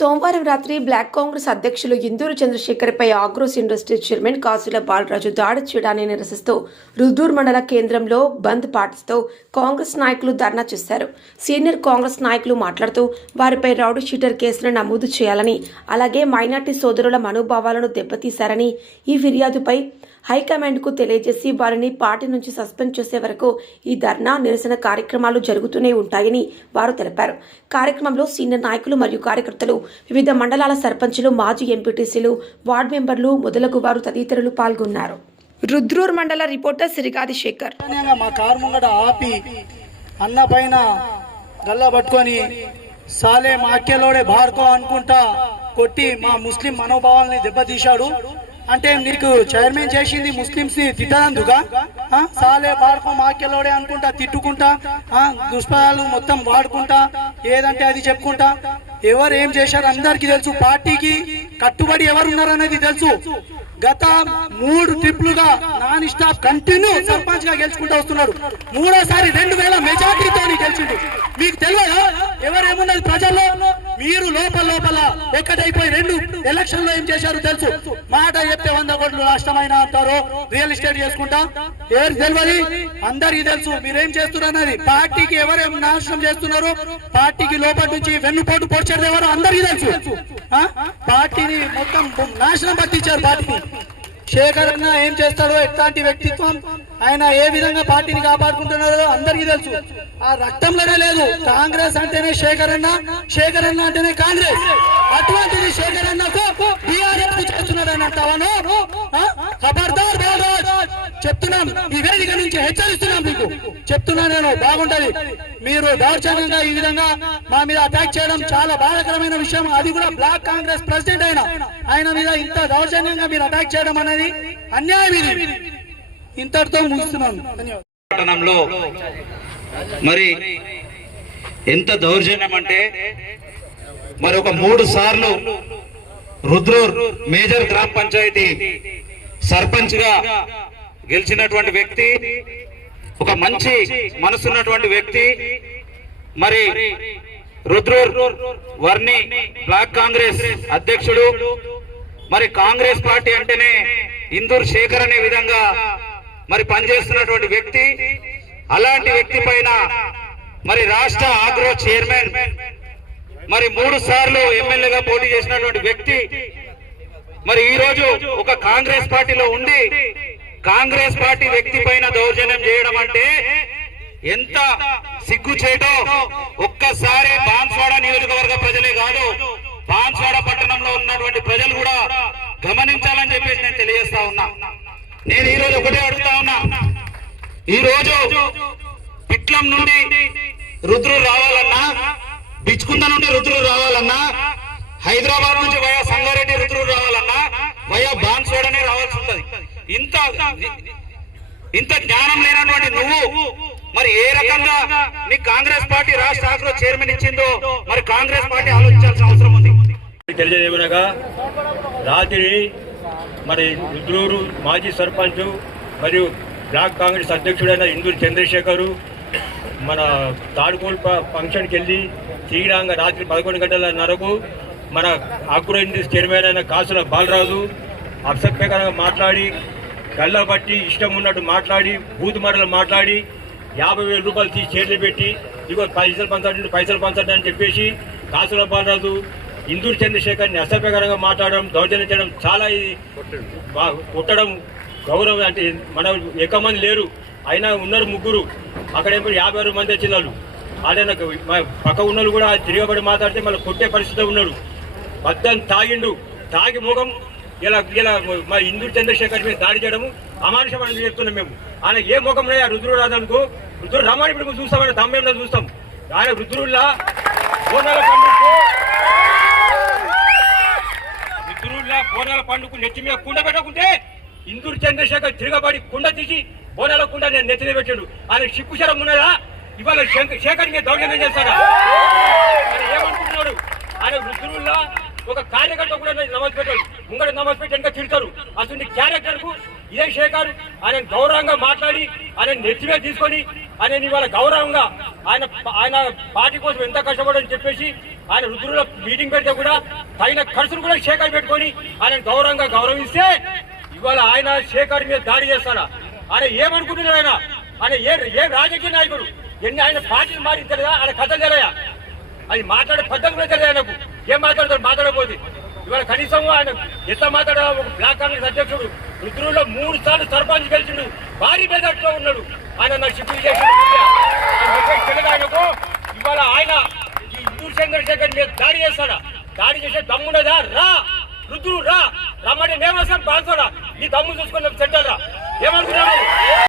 సోమవారం రాత్రి బ్లాక్ కాంగ్రెస్ అధ్యక్షులు ఇందూరు చంద్రశేఖర్పై ఆగ్రోస్ ఇండస్ట్రీస్ చైర్మన్ కాసుల బాలరాజు దాడి చేయడాన్ని నిరసిస్తూ రుద్దూరు మండల కేంద్రంలో బంద్ పాటిస్తూ కాంగ్రెస్ నాయకులు ధర్నా చేశారు. సీనియర్ కాంగ్రెస్ నాయకులు మాట్లాడుతూ వారిపై రౌడీ షీటర్ కేసును నమోదు చేయాలని, అలాగే మైనార్టీ సోదరుల మనోభావాలను దెబ్బతీశారని, ఈ ఫిర్యాదుపై హైకమాండ్కు తెలియజేసి వారిని పార్టీ నుంచి సస్పెండ్ చేసే వరకు ఈ ధర్నా నిరసన కార్యక్రమాలు జరుగుతూనే ఉంటాయని వారు తెలిపారు. కార్యక్రమంలో సీనియర్ నాయకులు మరియు కార్యకర్తలు, వివిధ మండలాల సర్పంచులు, మాజీ ఎంపీటీసీలు, వార్డు మెంబర్లు మొదలగు వారు తదితరులు పాల్గొన్నారు. రుద్రూర్ మండల రిపోర్టర్ సిరిగాది శేఖర్. మా కారు ముంగట ఆపి అన్న పైన గల్ల పట్టుకొని సాలే మాక్యలోడే బార్కో అనుకుంటా కొట్టి మా ముస్లిం మనోభావాలని దెబ్బతీశాడు. అంటే నీకు చైర్మన్ చేసింది ముస్లింస్ ని తిట్టనందుగా, సాలే బార్కో మాక్యలోడే అనుకుంటా తిట్టుకుంటా దుష్పదాలు మొత్తం వాడుకుంటా ఏదంటే అది చెప్పుకుంటా ఎవరు ఏం చేశారు అందరికి తెలుసు. పార్టీకి కట్టుబడి ఎవరున్నారు అనేది తెలుసు. గత 3 ట్రిప్లుగా నాన్ స్టాప్ కంటిన్యూ సర్పంచ్ గా గెలుచుకుంటూ వస్తున్నాడు. మూడోసారి 2000 మెజార్టీతో గెలిచిండు. మీకు తెలియదా ఎవరేమున్నది ప్రజల్లో? మీరు లోపల ఒక్కటైపోయి 2 ఎలక్షన్ లో ఏం చేశారు తెలుసు. మాట చెప్తే 100 కోట్లు నష్టమైన అంటారు, రియల్ ఎస్టేట్ చేసుకుంటా. ఎవరు తెలియదు, అందరికి తెలుసు మీరేం చేస్తున్నారు అన్నది. పార్టీకి ఎవరేం నాశనం చేస్తున్నారు, పార్టీకి లోపల నుంచి వెన్నుపోటు పొడిచేది ఎవరు అందరికీ తెలుసు. పార్టీని మొత్తం నాశనం పట్టించారు. పార్టీని శేఖర్ అన్న ఏం చేస్తాడో, ఎట్లాంటి వ్యక్తిత్వం, ఆయన ఏ విధంగా పార్టీని కాపాడుకుంటున్నారో అందరికీ తెలుసు. ఆ రక్తంలోనే లేదు. కాంగ్రెస్ అంటేనే శేఖర్ అన్న, శేఖర్ అన్న అంటేనే కాంగ్రెస్. అటువంటిది శేఖర్ అన్నకు బీఆర్ఎస్ చేస్తున్నాడు అని అంటావాను. ఖబర్దార్ బాలరాజ్, చెప్తున్నాం, ఈ వేదిక నుంచి హెచ్చరిస్తున్నాం, మీకు చెప్తున్నా నేను. బాగుంటది మీరు దౌర్జన్యంగా ఈ విధంగా మా మీద అటాక్ చేయడం చాలా బాధాకరమైన విషయం. అది కూడా బ్లాక్ కాంగ్రెస్ ప్రెసిడెంట్ ఆయన మీద ఇంత దౌర్జన్యంగా మీరు అటాక్ చేయడం అనేది అన్యాయం. ఇది ఇంతటితో ముగిస్తున్నాను. పట్టణంలో మరి ఎంత దౌర్జన్యం అంటే, మరి ఒక 3 సార్లు రుద్రూర్ మేజర్ గ్రామ పంచాయతీ సర్పంచ్ గా గెలిచినటువంటి వ్యక్తి, ఒక మంచి మనసున్నటువంటి వ్యక్తి, మరి రుద్రూర్ వర్ని బ్లాక్ కాంగ్రెస్ అధ్యక్షుడు, మరి కాంగ్రెస్ పార్టీ అంటేనే ఇందూర్ శేఖర్ అనే విధంగా మరి పనిచేస్తున్నటువంటి వ్యక్తి. అలాంటి వ్యక్తి పైన మరి రాష్ట్ర ఆగ్రో చైర్మన్, మరి 3 సార్లు ఎమ్మెల్యేగా పోటీ చేసినటువంటి వ్యక్తి, మరి ఈ రోజు ఒక కాంగ్రెస్ పార్టీలో ఉండి కాంగ్రెస్ పార్టీ వ్యక్తి పైన దౌర్జన్యం చేయడం అంటే ఎంత సిగ్గు చేయటో ఒక్కసారి బాన్స్వాడ నియోజకవర్గ ప్రజలే కాదు, బాన్స్వాడ పట్టణంలో ఉన్నటువంటి ప్రజలు కూడా గమనించాలని చెప్పేసి నేను తెలియజేస్తా ఉన్నా. నేను ఈ రోజు ఒకటే అడుగుతా ఉన్నా, ఈ రోజు పిట్లం నుండి రుద్రూరు రావాలన్నా, బిచ్కుంద నుండి రుద్రూరు రావాలన్నా, హైదరాబాద్ నుంచి వయా సంగారెడ్డి రుద్రూరు రావాలన్నా వయా బాన్స్వాడనే రావాల్సి ఉంటది. ఇంత జ్ఞానం లేనటువంటి నువ్వు మరి ఏ రకంగా నీ కాంగ్రెస్ పార్టీ రాష్ట్ర ఆగ్రో చైర్మన్ ఇచ్చిందో మరి కాంగ్రెస్ పార్టీ ఆలోచించాల్సిన అవసరం ఉంది. తెలియజేయమనగా రాత్రి మరి రుద్రూరు మాజీ సర్పంచ్ మరియు బ్లాక్ కాంగ్రెస్ అధ్యక్షుడైన ఇందూరు చంద్రశేఖరు మన తాడుకోలు ఫంక్షన్కి వెళ్ళి తీరాంగ రాత్రి 11 గంటలన్నరకు మన ఆగ్రో ఇండస్ట్రీస్ చైర్మన్ అయిన కాసుల బాలరాజు అసభ్యకరంగా మాట్లాడి, గల్లబట్టి ఇష్టం ఉన్నట్టు మాట్లాడి, బూత్ మరలు మాట్లాడి 50,000 రూపాయలు తీసి చేతులు పెట్టి ఇదిగో పైసలు పంచండి అని చెప్పేసి కాసుల బాలరాజు ఇందూరు చంద్రశేఖర్ని అసభ్యకరంగా మాట్లాడడం, దౌర్జన్యం చేయడం, చాలా కొట్టడం. గౌరవం అంటే మన ఎక్కువ మంది లేరు, అయినా ఉన్నారు 3. అక్కడేమో 56 మంది వచ్చిన వాళ్ళు. అదే నాకు పక్క ఉన్నోళ్ళు కూడా తిరగబడి మాట్లాడితే మళ్ళీ కొట్టే పరిస్థితిలో ఉన్నాడు. బద్దం తాగిండు, తాగి ముఖం ఇలా మా ఇందూరు చంద్రశేఖర్ మీద దాడి చేయడము అమానుషం అని చెప్తున్నాం మేము. ఆయన ఏ ముఖం లేదు. రుద్రుడు రాదనుకో, రుద్రుడు రమ్మని ఇప్పుడు చూస్తామని తమ్మేమో చూస్తాం. ఆయన రుద్రుడులా బోనాల పండుగ నెత్తి మీద కుండ పెట్టకుంటే ఇందూరు చంద్రశేఖర్ తిరగబడి కుండ తీసి బోనాల కుండ నేను నెత్తిన పెట్టాడు. ఆయన సిగ్గుశరం ఉన్నదా? ఇవాళ శేఖర్ మీద దౌర్జన్యం చేస్తాడా? ఆయన ఏమనుకుంటున్నాడు? ఆయన రుద్రుడులా ఒక కార్యకర్త కూడా నమోదు పెట్టాడు, ముంగడ నమోదు పెట్టి ఇంకా తిడతారు. అసలు క్యారెక్టర్ కు ఇదే శేఖర్ ఆయన గౌరవంగా మాట్లాడి ఆయన నెత్తిమే తీసుకొని ఆయన ఇవాళ గౌరవంగా ఆయన పార్టీ కోసం ఎంత కష్టపడని చెప్పేసి ఆయన రుద్రులో మీటింగ్ పెడితే కూడా తగిన ఖర్చులు కూడా శేఖర్ పెట్టుకొని ఆయన గౌరవంగా గౌరవిస్తే ఇవాళ ఆయన శేఖర్ మీద దాడి చేస్తాడా? ఆయన ఏమనుకుంటున్నాడు? ఆయన ఏ రాజకీయ నాయకుడు? ఎన్ని ఆయన పార్టీలు మారించలేదా? ఆయన కథలు తెలియా? అది మాట్లాడే పద్ధతి కూడా తెలియదు ఆయనకు. ఏం మాట్లాడతాడు? మాట్లాడకపోతే ఇవాళ కనీసం ఆయన ఎంత మాట్లాడా? ఒక బ్లాక్ కాంగ్రెస్ అధ్యక్షుడు రుద్రులో 3 సార్లు సర్పంచ్ గెలిచిండు, భారీ మెజార్టీలో ఉన్నాడు. ఆయన నాకు షిఫ్ట్ చేసి ఆయనకు ఇవాళ ఆయన ఈ ఇందూరు చంద్రశేఖర్ మీద దాడి చేస్తాడా? దాడి చేసే దమ్మున్నదా? రా రుద్రు రా, రమ్మని నేమసం బాన్సోడా, ఈ దమ్ము చూసుకున్న సెంటర్ రా. ఏమనుకున్నాడు?